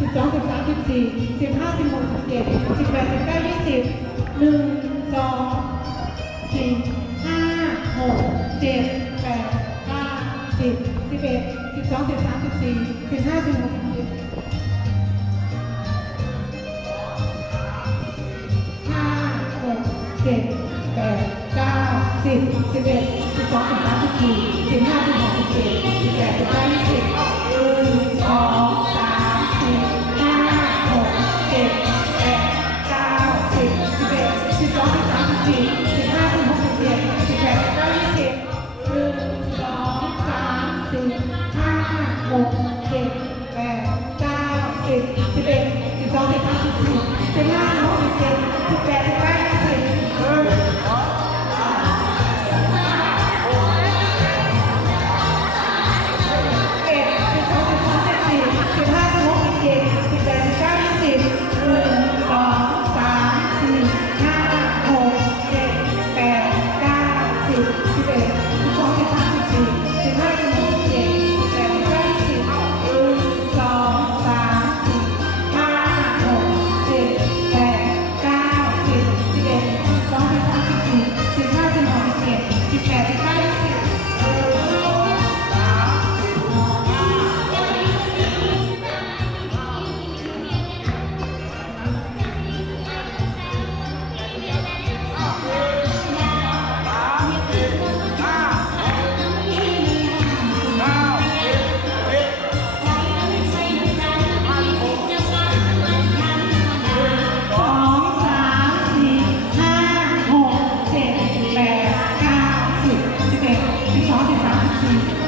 สิบสองสิบสามสิบสี่สิบห้าสิบหกสิบเจ็ดสิบแปดสิบเก้ายี่สิบหนึ่งสองสี่ห้าหกเจ็ดแปดเก้าสิบสิบเอ็ดสิบสองสิบสามสิบสี่สิบห้าสิบหกสิบเจ็ดห้าหกเจ็ดแปดเก้าสิบสิบเอ็ดสิบสองสิบสามสิบสี่สิบห้าสิบหกสิบเจ็ดสิบแปดสิบเก้ายี่สิบ สิบสิบเอ็ดสิบสองสิบสามสิบสี่สิบห้าสิบหกสิบเจ็ดสิบแปดสิบเก้า 嗯。